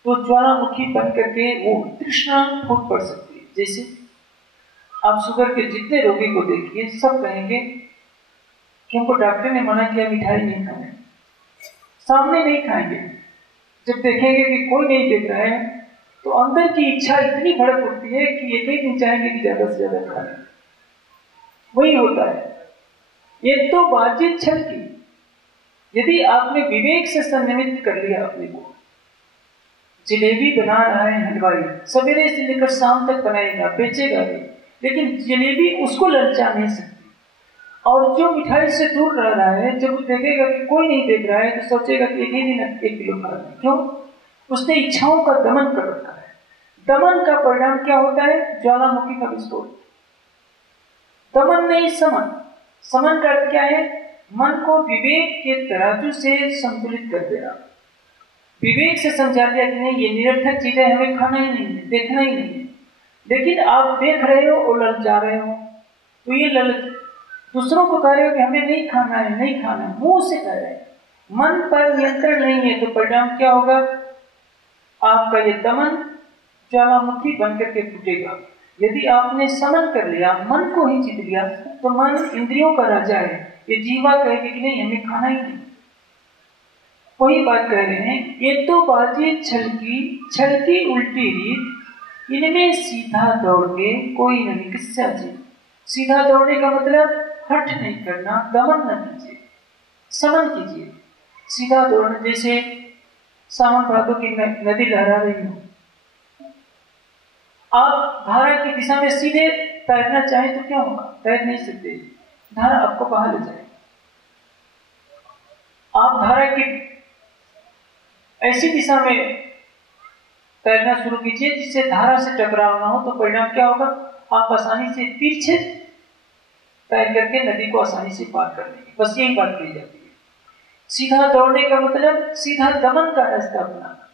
तो ज्वालामुखी बन करके वो तृष्णा फूट पड़ सकती है। जैसे आप शुगर के जितने रोगी को देखिए, सब कहेंगे कि हमको डॉक्टर ने मना किया मिठाई नहीं खाने, सामने नहीं खाएंगे। जब देखेंगे कि कोई नहीं देख रहा है, तो अंदर की इच्छा इतनी भड़क उठती है कि ये नहीं चाहेंगे कि ज्यादा से ज्यादा खा लें। वही होता है। ये तो बातचीत छल की। यदि आपने विवेक से संयमित कर लिया अपने को, जलेबी बना रहा है हलवाई, सवेरे से लेकर शाम तक बनाएगा, बेचेगा भी, लेकिन जलेबी उसको ललचा नहीं सकती। और जो मिठाई से दूर रह रहा है, जब वो देखेगा कि कोई नहीं देख रहा है, तो सोचेगा कि एक ही दिन 1 किलो खा लें। क्यों? उसने इच्छाओं का दमन कर रखा है। दमन का परिणाम क्या होता है? ज्वालामुखी का विस्फोट। दमन नहीं, समन। समन का अर्थ क्या है? मन को विवेक के तराजू से संतुलित कर देना। विवेक से समझा दिया कि नहीं, ये निरर्थक चीजें हमें खाना ही नहीं है, देखना ही नहीं है, लेकिन आप देख रहे हो और ललचा रहे हो, तो ये ललच दूसरों को कह रहे हो कि हमें नहीं खाना है, नहीं खाना है, मुंह से कह रहे हैं, मन पर नियंत्रण नहीं है, तो परिणाम क्या होगा? आपका ये दमन ज्वालामुखी बनकर के फूटेगा। यदि आपने समन कर लिया, मन को ही जीत लिया, तो मन इंद्रियों का राजा है। ये जीवा कहेगी कि नहीं, हमें खाना ही नहीं। वही बात कह रहे हैं, ये तो बाजी छलकी उल्टी रीत, इनमें सीधा दौड़ के कोई नहीं किस्सा जी। सीधा दौड़ने का मतलब हठ नहीं करना, दमन न कीजिए, समन कीजिए। सीधा दौड़ना, जैसे सावन भादों की नदी लहरा रही हो, आप धारा की दिशा में सीधे तैरना चाहें तो क्या होगा? तैर नहीं सकते, धारा आपको बाहर ले जाएगी। आप धारा की ऐसी दिशा में तैरना शुरू कीजिए जिससे धारा से टकराव ना हो, तो परिणाम क्या होगा? आप आसानी से तिरछे तैर करके नदी को आसानी से पार कर लेंगे। बस यही बात कही जाती है। सीधा दौड़ने का मतलब सीधा दमन का रास्ता अपनाना।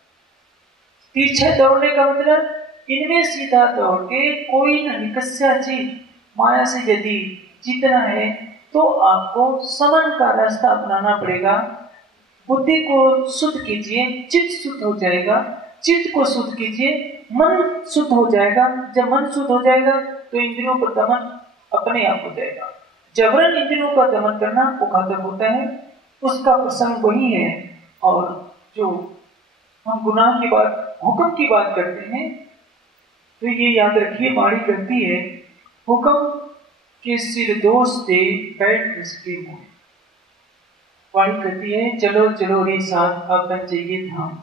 तिरछे दौड़ने का मतलब इनमें सीधा दौड़ के कोई न निकस्या चीज, माया से यदि जीतना है तो आपको समन का रास्ता अपनाना पड़ेगा। बुद्धि को शुद्ध कीजिए, चित्त शुद्ध हो जाएगा। चित्त को शुद्ध कीजिए, मन शुद्ध हो जाएगा। जब मन शुद्ध हो जाएगा तो इंद्रियों पर दमन अपने आप हो जाएगा। जबरन इंद्रियों का दमन करना वो घातक होता है। उसका प्रसंग वही है। और जो हम गुनाह की बात, हुक्म की बात करते हैं, तो ये याद रखिए, वाणी करती है, हुक्म के सिर दोष दे बैठ सके मुँह। वाणी करती है, चलो चलो रे साथ अब बन जाइए धाम।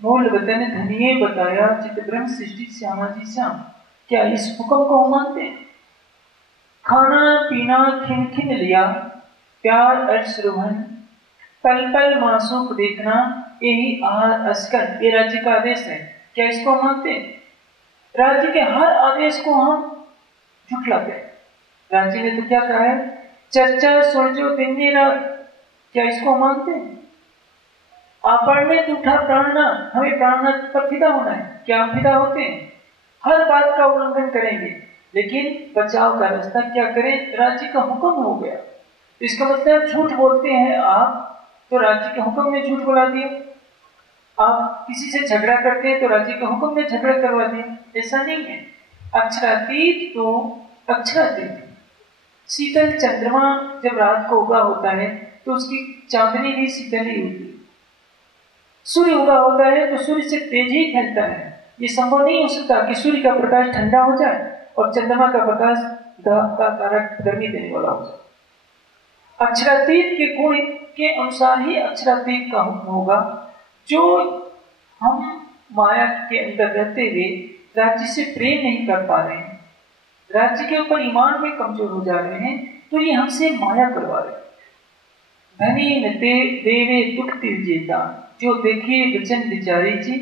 मूल वतन धनिये बताया चित ब्रह्म सृष्टि श्यामा जी श्याम। क्या इस हुक्म को हम मानते हैं? खाना पीना खिन खिन लिया, प्यार अर्श रोहन, पल पल मासूक देखना, यही आहार अस्कर, ये राज्य का आदेश है। क्या इसको हम मानते हैं? राज्य के हर आदेश को हम झुठलाते हैं। राज्य ने तो क्या कहा है? चर्चा सोचो दिन रात। क्या इसको हम मानते हैं? आपने उठा प्राणना, हमें प्राणना पर फिदा होना है। क्या हम फिदा होते हैं? हर बात का उल्लंघन करेंगे, लेकिन बचाव का रास्ता क्या करें? राज्य का हुक्म हो गया, इसका मतलब झूठ बोलते हैं आप, तो राज्य के हुक्म में झूठ बोला दिया। आप किसी से झगड़ा करते हैं तो राज्य के हुक्म में झगड़ा करवा दिया। ऐसा नहीं है। अक्षरातीत तो अक्षरातीत। शीतल चंद्रमा जब रात को उगा होता है तो उसकी चांदनी भी शीतल ही होती है। सूर्य उगा होता है तो सूर्य से तेज ही फैलता है। ये संभव नहीं हो सकता कि सूर्य का प्रकाश ठंडा हो जाए और चंद्रमा का प्रकाश कारक गर्मी देने वाला हो जाए। अक्षरातीत के गुण के अनुसार ही अक्षरातीत का हुक्म होगा। जो हम माया के अंदर रहते हुए राज्य से प्रेम नहीं कर पा रहे हैं, राज्य के ऊपर ईमान में कमजोर हो जा रहे हैं, तो ये हमसे माया करवा रहे हैं। धनी नते देवे दुख तिरजेता, जो देखे वचन विचारी जी,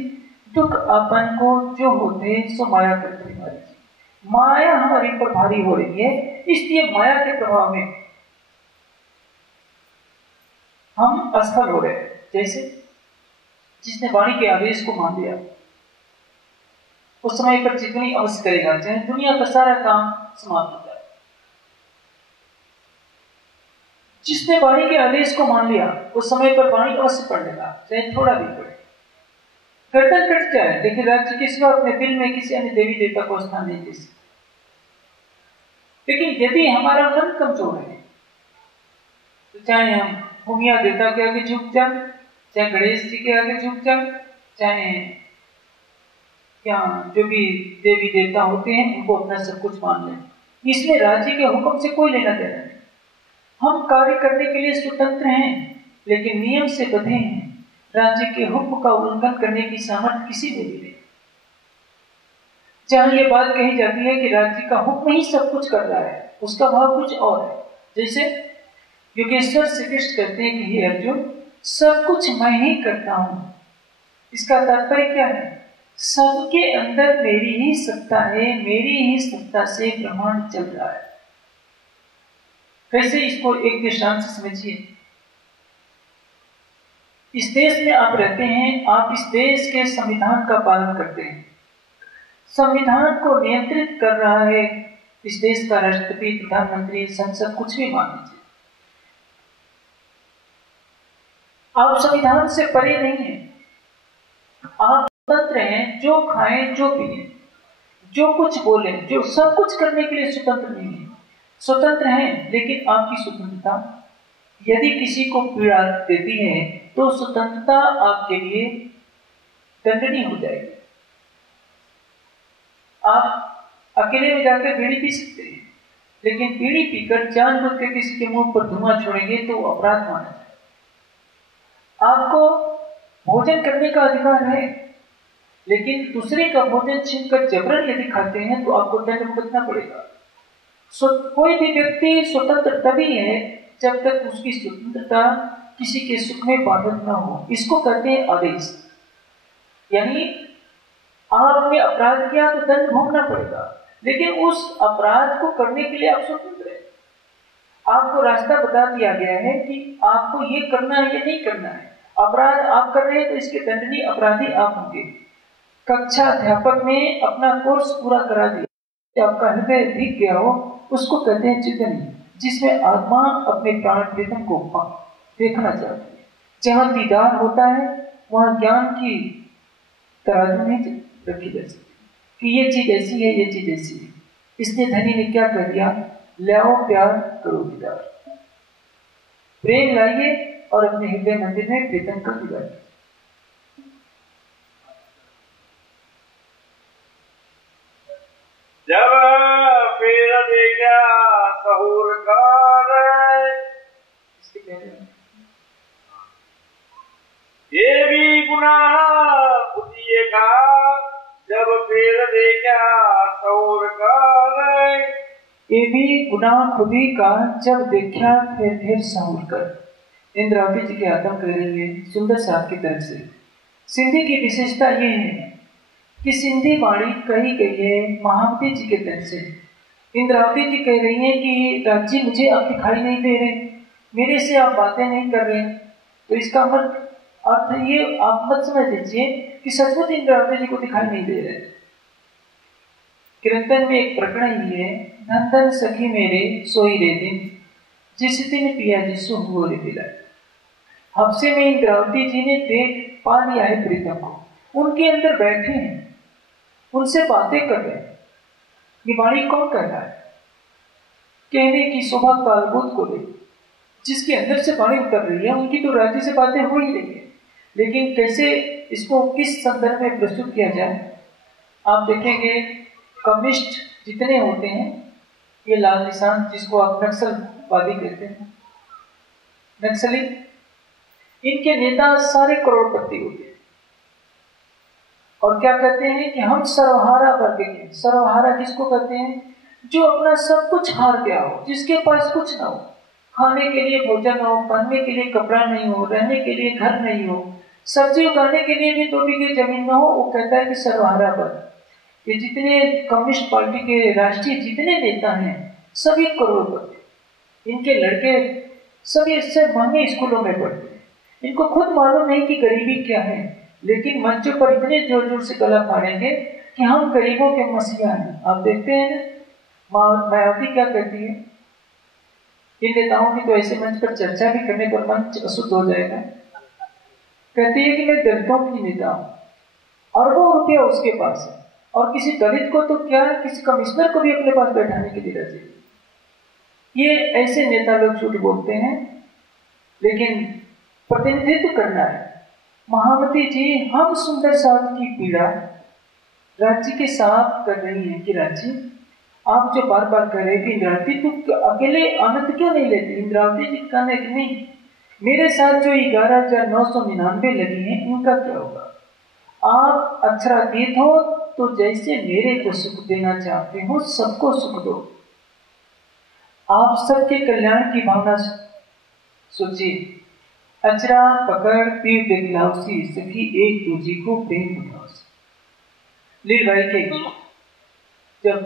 दुख अपन को जो होते सो माया करते हमारी जी। माया हमारे पर भारी हो रही है, इसलिए माया के प्रभाव में हम असफल हो रहे हैं। जैसे जिसने वाणी के आदेश को मान लिया, उस समय पर जितनी अवश्य करेगा, चाहे दुनिया का सारा काम समाप्त हो जाए। जिसने वाणी के आदेश को मान लिया, उस समय पर वाणी अवश्य पढ़ लेगा, चाहे थोड़ा भी पढ़े। गर्दन कट जाए, लेकिन राज्य के सिवा अपने दिल में किसी अन्य देवी देवता को स्थान नहीं दे सकते। लेकिन यदि हमारा मन कमजोर है, तो चाहे हम भूमिया देवता के आगे झुक जाए, चाहे गणेश जी के आगे झुक जाए, चाहे क्या जो भी देवी देवता होते हैं उनको अपना सब कुछ मान लें, इसमें राज्य के हुक्म से कोई लेना देना नहीं। हम कार्य करने के लिए स्वतंत्र हैं, लेकिन नियम से बंधे हैं। राज्य के हुक्म का उल्लंघन करने की सामर्थ्य किसी में भी नहीं। जहां ये बात कही जाती है कि राज्य का हुक्म ही सब कुछ कर रहा है, उसका भाव कुछ और है। जैसे योगेश्वर श्री कृष्ण कहते हैं कि हे अर्जुन, सब कुछ मैं ही करता हूं। इसका तात्पर्य क्या है? सबके अंदर मेरी ही सत्ता है, मेरी ही सत्ता से ब्रह्मांड चल रहा है। कैसे? इसको एक दृष्टांत से समझिए। इस देश में आप रहते हैं, आप इस देश के संविधान का पालन करते हैं। संविधान को नियंत्रित कर रहा है इस देश का राष्ट्रपति, प्रधानमंत्री, संसद, कुछ भी मान लीजिए। आप संविधान से परे नहीं हैं, आप स्वतंत्र हैं। जो खाएं, जो पिए, जो कुछ बोले, जो सब कुछ करने के लिए स्वतंत्र नहीं है। स्वतंत्र हैं, लेकिन आपकी स्वतंत्रता यदि किसी को पीड़ा देती है तो स्वतंत्रता आपके लिए दंडनीय हो जाएगी। आप अकेले में जाकर बीड़ी पी सकते हैं, लेकिन बीड़ी पीकर जानबूझ के किसी के मुंह पर धुआं छोड़ेंगे तो अपराध माना जाए। आपको भोजन करने का अधिकार है, लेकिन दूसरे का भोजन छीनकर जबरन यदि खाते हैं तो आपको दंड भुगतना पड़ेगा। कोई भी व्यक्ति स्वतंत्र तभी है जब तक उसकी स्वतंत्रता किसी के सुख में बाधित न हो। इसको कहते हैं आदेश। यानी आपने अपराध किया तो दंड भोगना पड़ेगा, लेकिन उस अपराध को करने के लिए आप स्वतंत्र हैं। आपको रास्ता बता दिया गया है कि आपको ये करना है, ये नहीं करना है। अपराध आप कर रहे हैं तो इसके दंडनीय अपराधी आप होंगे। कक्षा अध्यापक ने अपना कोर्स पूरा करा दिया, आपका हृदय भीग गया हो, उसको कहते हैं चिंतन, जिसमें आत्मा अपने प्राण प्रीतम को देखना चाहती है। जहां दीदार होता है वहां ज्ञान की तराजू नहीं रखी जा सकती कि ये चीज ऐसी है, ये चीज ऐसी है। इसलिए धनी ने क्या कर दिया? लाओ प्यार, करो दीदार। प्रेम लाइए और अपने हृदय मंदिर में प्रीतम का दीदार। जब फिर देखा सहूर कर, ये भी गुनाह खुदिए का, जब फिर देखा सहूर कर। ये भी गुनाह खुदी का, जब देखा फिर सहूर कर। इंद्रावती जी के आत्म कह रही है सुंदर साहब की तरफ से। सिंधी की विशेषता ये है कि सिंधी वाणी कही गई है महावती जी के तरफ से। इंद्रावती जी कह रही हैं कि राजी मुझे आप दिखाई नहीं दे रहे, मेरे से आप बातें नहीं कर रहे। तो इसका अर्थ ये आप मत समझ लीजिए कि सचमुच इंद्रावती जी को दिखाई नहीं दे रहे। कीर्तन में एक प्रकरण ही है, धन धन सखी मेरे सोई रे दिन, जिस दिन पिया जिसु हुओ रे दिला। हफ्से में इंद्रावती जी ने देख पा लिया है प्रीतम को, उनके अंदर बैठे हैं, उनसे बातें कर रहे हैं। ये वाणी कौन कर रहा है? कहने की शोभा कालबोध को ले, जिसके अंदर से वाणी उतर रही है, उनकी तो राज्य से बातें हो ही रही है। लेकिन कैसे इसको किस संदर्भ में प्रस्तुत किया जाए? आप देखेंगे कम्युनिस्ट जितने होते हैं, ये लाल निशान जिसको आप नक्सलवादी कहते हैं, नक्सली, इनके नेता सारे करोड़पति होते हैं और क्या कहते हैं कि हम सर्वहारा वर्ग के। सर्वहारा किसको कहते हैं? जो अपना सब कुछ हार गया हो, जिसके पास कुछ ना हो, खाने के लिए भोजन हो, पहनने के लिए कपड़ा नहीं हो, रहने के लिए घर नहीं हो, सब्जी उगाने के लिए भी 2 बीघे जमीन ना हो, वो कहता है कि सर्वहारा वर्ग। ये जितने कम्युनिस्ट पार्टी के राष्ट्रीय जितने नेता हैं सभी करोड़पति, इनके लड़के सभी इससे महंगे स्कूलों में पढ़ते हैं। इनको खुद मालूम नहीं कि गरीबी क्या है, लेकिन मंचों पर इतने जोर जोर से गला फाड़ेंगे कि हम गरीबों के मसीहा हैं। आप देखते हैं ना मायावती क्या कहती है? इन नेताओं की तो ऐसे मंच पर चर्चा भी करने पर मंच अशुद्ध हो जाएगा। कहती है कि मैं दलितों की नेता हूं, अरबों रुपया उसके पास है, और किसी दलित को तो क्या, किसी कमिश्नर को भी अपने पास बैठाने के लिए राजी। ये ऐसे नेता लोग झूठ बोलते हैं, लेकिन प्रतिनिधित्व करना है। महामती जी, हम सुंदर साथ की पीड़ा राज्य के साथ कर रही है कि राज्य आप जो बार बार कह रहे थे इंद्रावती तो अकेले आनंद क्यों नहीं लेती? इंद्रावती जी का नहीं, मेरे साथ जो 11,999 लगी हैं उनका क्या होगा? आप अक्षरातीत हो तो जैसे मेरे को सुख देना चाहते हो सबको सुख दो। आप सबके कल्याण की भावना सोचिए। अचरा पकड़ पीर दिखलाउसी, सखी एक दूजी को प्रेम उठाओ। लील भाई के जब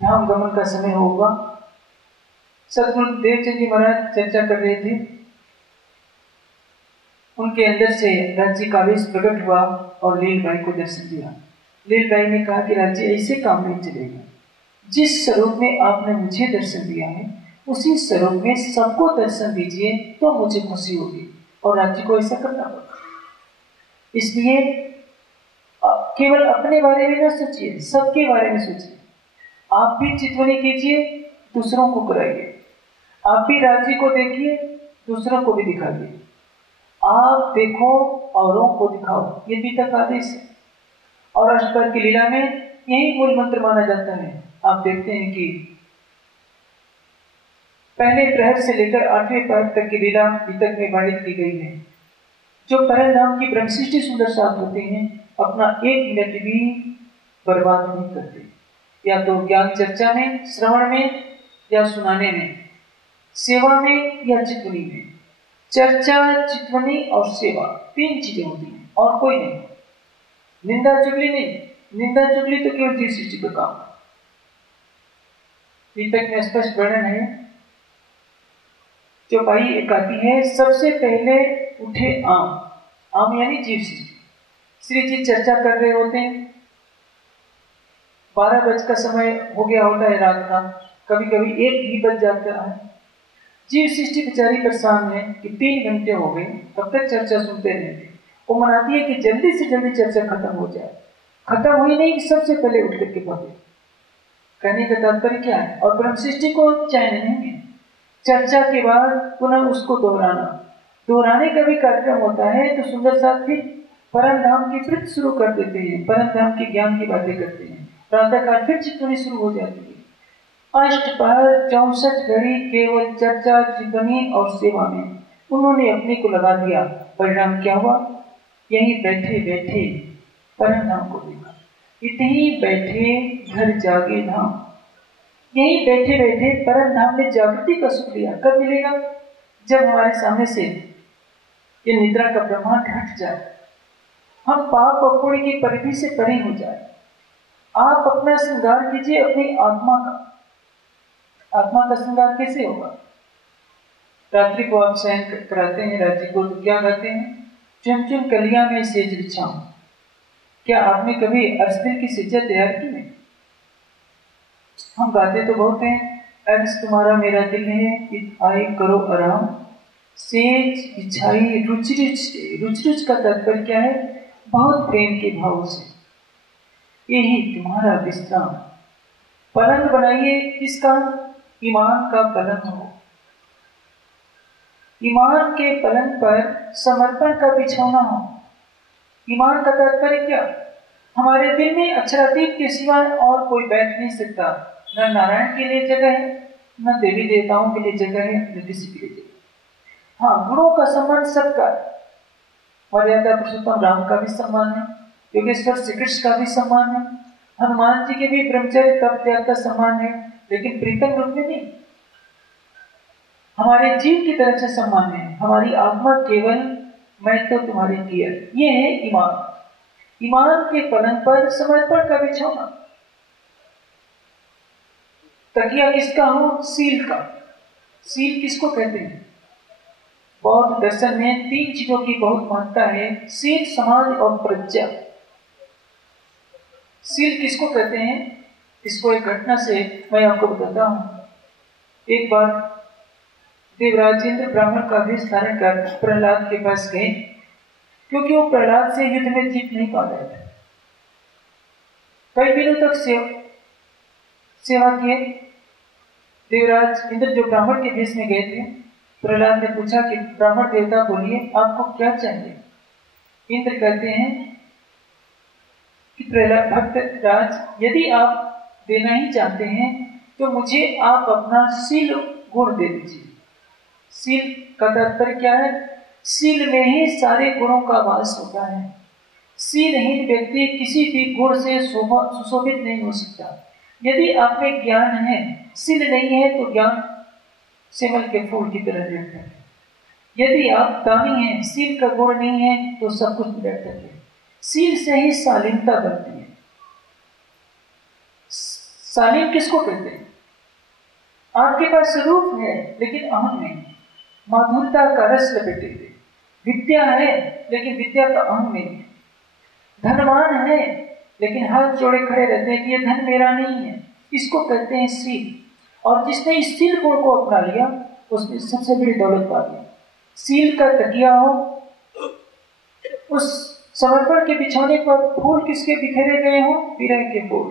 धाम गमन का समय होगा, सतगुरु देवचंद जी महाराज चर्चा कर रहे थे, उनके अंदर से राज्य का आवेश प्रकट हुआ और लील भाई को दर्शन दिया। लील भाई ने कहा कि राज्य ऐसे काम नहीं चलेगा, जिस स्वरूप में आपने मुझे दर्शन दिया है उसी स्वरूप में सबको दर्शन दीजिए तो मुझे खुशी होगी, और राज्य को ऐसा करना होगा। इसलिए केवल अपने बारे में न सोचिए, सबके बारे में सोचिए। आप भी चितवनी कीजिए, दूसरों को कराइए। आप भी राज्य को देखिए, दूसरों को भी दिखाइए। आप देखो औरों को दिखाओ, ये बीता का आदेश है। और अष्टपद की लीला में यही मूल मंत्र माना जाता है। आप देखते हैं कि पहले प्रहर से लेकर 8वें प्रहर तक की लीला बीतक में वर्णित की गई है। जो परमधाम की ब्रह्मसृष्टि सुंदर साथ होते हैं, अपना 1 मिनट भी बर्बाद नहीं करते, या तो ज्ञान चर्चा में, श्रवण में, या सुनाने में, सेवा में या चितवनी में। चर्चा, चितवनी और सेवा 3 चीजें होती हैं और कोई नहीं। निंदा चुगली नहीं, निंदा चुगली तो केवल जीव सृष्टि का काम है। बीतक में स्पष्ट वर्णन है। चौपाई एक आती है, सबसे पहले उठे आम, आम यानी जीव सृष्टि। श्री जी चर्चा कर रहे होते हैं, 12 बज का समय हो गया होता है रात का, कभी कभी 1 भी बज जाता है। जीव सृष्टि बेचारी परेशान है कि 3 घंटे हो गए, तब तक चर्चा सुनते रहते। वो मनाती है कि जल्दी से जल्दी चर्चा खत्म हो जाए। खत्म हुई नहीं कि सबसे पहले उठ करके पढ़े। कहने का तात्पर्य क्या है? और ब्रह्म सृष्टि को चैन नहीं है। चर्चा के बाद पुनः उसको दोहराने का भी कार्यक्रम होता है, तो सुंदर साथ फिर परम धाम की वृत्त शुरू कर देते हैं, परम धाम के ज्ञान की बातें करते हैं। प्रातः काल फिर चितवनी शुरू हो जाती है। अष्टपहर 64 घड़ी केवल चर्चा, चितवनी और सेवा में उन्होंने अपने को लगा दिया। परिणाम क्या हुआ? यहीं बैठे बैठे परम धाम को देखा। इतनी बैठे घर जागे धाम, यहीं बैठे बैठे परम धाम में जागृति का सुख लिया। कब मिलेगा? जब हमारे सामने से ये निद्रा का ब्रह्मांड हट जाए, हम पाप और पुण्य की परिधि से परे हो जाए। आप अपना श्रृंगार कीजिए अपनी आत्मा का। आत्मा का श्रृंगार कैसे होगा? रात्रि को आप शयन कराते हैं राज्य को, तो क्या कहते हैं? चुन चुन कलिया में सेज बिछाऊं। क्या आपने कभी अर्शदिल की सिज्जत तैयार की है? हम गाते तो बहुत हैं, अर्श तुम्हारा मेरा दिल है, आए करो आराम, सेज बिछाई रुच रुच का तात्पर्य क्या है? बहुत प्रेम के भाव से, यही तुम्हारा विश्राम। पलंग बनाइए किसका? ईमान का पलंग हो। ईमान के पलंग पर समर्पण का बिछौना हो। ईमान का तात्पर्य क्या? हमारे दिल में अक्षरातीत के सिवा और कोई बैठ नहीं सकता। न नारायण के लिए जगह है, न देवी देवताओं के लिए जगह है, न किसी के लिए जगह। हाँ, गुणों का सम्मान सबका है। मर्यादा पुरुषोत्तम राम का भी सम्मान है, योगेश्वर श्री कृष्ण का भी सम्मान है, हनुमान जी के भी ब्रह्मचर्य तप त्याग का सम्मान है, लेकिन प्रीतम रूप में नहीं। हमारे जीव की तरफ से सम्मान है, हमारी आत्मा केवल मैं तो तुम्हारी डियर। ये है ईमान। ईमान के पलंग पर समर्पण का बिछौना। तकिया किसका हो? सील का। सील किसको कहते हैं? बौद्ध दर्शन में 3 चीजों की बहुत महत्ता है, सील, समाधि और प्रज्ञा। सील किसको कहते हैं? इसको एक घटना से मैं आपको बताता हूं। एक बार देवराज इंद्र ब्राह्मण का वेश धारण कर प्रहलाद के पास गए, क्योंकि वो प्रहलाद से युद्ध में जीत नहीं पा रहे थे। कई दिनों तक सेवा किए। देवराज इंद्र जो ब्राह्मण के वेश में गए थे, प्रहलाद ने पूछा कि ब्राह्मण देवता बोलिए, आपको क्या चाहिए? इंद्र कहते हैं कि प्रहलाद भक्त राज, यदि आप देना ही चाहते हैं तो मुझे आप अपना सील गुण दे दीजिए। सील का तात्पर्य क्या है? सील में ही सारे गुणों का वास होता है। सीलहीन व्यक्ति किसी भी गुण से सुशोभित नहीं हो सकता। यदि आप में ज्ञान है, सील नहीं है तो ज्ञान सेमल के फूल की तरह व्यर्थ है। यदि आप दानी हैं, सील का गुण नहीं है तो सब कुछ व्यर्थ है। सील से ही शालीनता बनती है। शालीन किसको कहते हैं? आपके पास स्वरूप है लेकिन अहम नहीं, माधुरता का रस लपेटे हुए। विद्या है लेकिन विद्या का अहम नहीं है। धनवान है लेकिन हाथ जोड़े खड़े रहते हैं कि ये धन मेरा नहीं है। इसको कहते हैं सील। और जिसने इस सील गुण को अपना लिया उसने सबसे बड़ी दौलत पा ली। सील का तकिया हो, उस समर्पण के बिछौने पर फूल किसके बिखरे गए हो? विरह के फूल।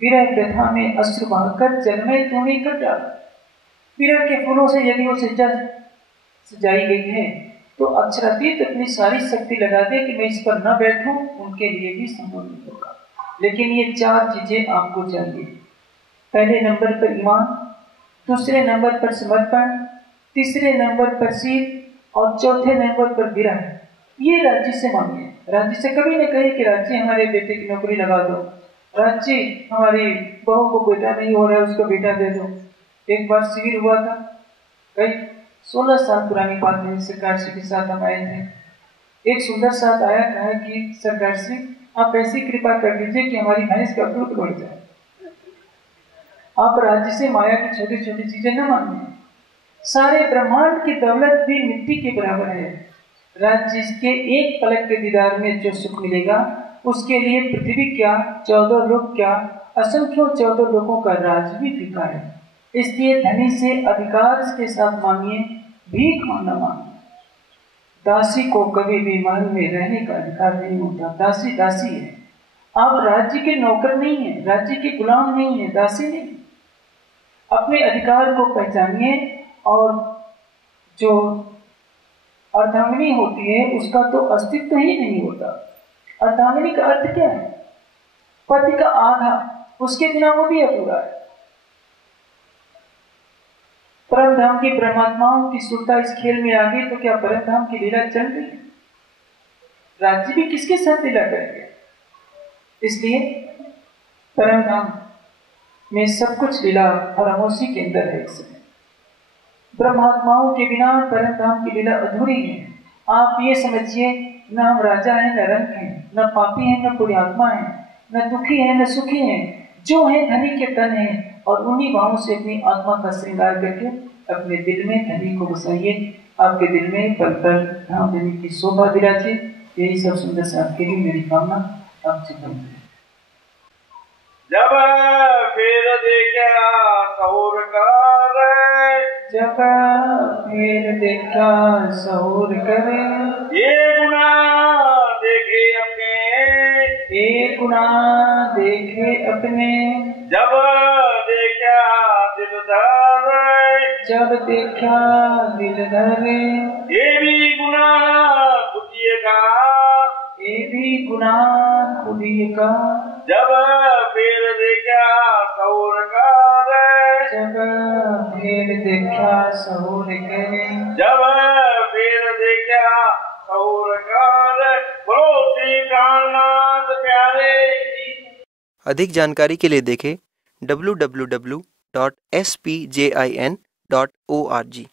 विरह व्यथा में अश्रु बहाकर जल में तूने कर डाला। विरह के फूलों से यदि वो सजाई गई है तो अक्षरातीत अपनी सारी शक्ति लगा दे कि मैं इस पर न बैठूं, उनके लिए भी संभव नहीं होगा। लेकिन ये 4 चीजें आपको चाहिए। पहले नंबर पर ईमान, दूसरे नंबर पर समर्पण, तीसरे नंबर पर सील और चौथे नंबर पर विरह। ये राज्य से मांगिए। राज्य से कभी न कहे कि राज्य हमारे बेटे की नौकरी लगा दो, राज्य हमारी बहू को बेटा नहीं हो रहा है उसको बेटा दे दो। एक बार शिविर हुआ था, कई 16 साल पुरानी बात है। सरकार श्री के साथ हम आए थे। एक सुंदर साथ आया, कहा कि सरकार श्री आप ऐसी कृपा कर दीजिए कि हमारी भैंस का दूध बढ़ जाए। आप राज्य से माया की छोटी छोटी चीजें न मांगे। सारे ब्रह्मांड की दौलत भी मिट्टी के बराबर है। राज्य के एक पलक के दीदार में जो सुख मिलेगा उसके लिए पृथ्वी क्या, 14 लोक क्या, असंख्यों 14 लोगों का राज भी फीका है। इसलिए धनी से अधिकार के साथ मांगिए, भीख न मांगिए। दासी को कभी भी महल में रहने का अधिकार नहीं होता। दासी दासी है। आप राज्य के नौकर नहीं है, राज्य के गुलाम नहीं है, दासी नहीं। अपने अधिकार को पहचानिए। और जो अर्धांगिनी होती है उसका तो अस्तित्व ही नहीं होता। अर्धांगिनी का अर्थ क्या है? पति का आधा, उसके बिना वो भी अधूरा है। परम धाम की परमात्माओं की सुरता इस खेल में आ गई तो क्या परम धाम की लीला चल रही है? राज्य भी किसके साथ लीला करेंगे? इसलिए परम धाम में सब कुछ लीला खामोशी के अंदर है। इसमें ब्रह्मात्माओं के बिना परम धाम की लीला अधूरी है। आप ये समझिए, न हम राजा हैं, न रंक हैं, न पापी हैं, न पुण्यात्मा हैं, न दुखी हैं, न सुखी हैं। जो है धनी के तन है और उन्हीं भावों से अपनी आत्मा का श्रृंगार करके अपने दिल में धनी को बसाइए। आपके दिल में पल पल धाम धनी की शोभा विराजे। यही सब सुंदर से आपके लिए मेरी कामना आपसे करते हैं। जब फिर देखा सौर करे, जब फिर देखा सौर करे, ये गुना देखे अपने, ये गुना देखे अपने। जब देखा दिल धरे, जब देखा दिल धरे, ये भी गुना खुदिएगा, ये भी गुना खुदिएगा। जब फिर देखा सौर करे, जब फेर देखा सहूर करे। जब फिर देखा और कार, बोलो श्री प्राणनाथ प्यारे की। अधिक जानकारी के लिए देखें www.spjin.org।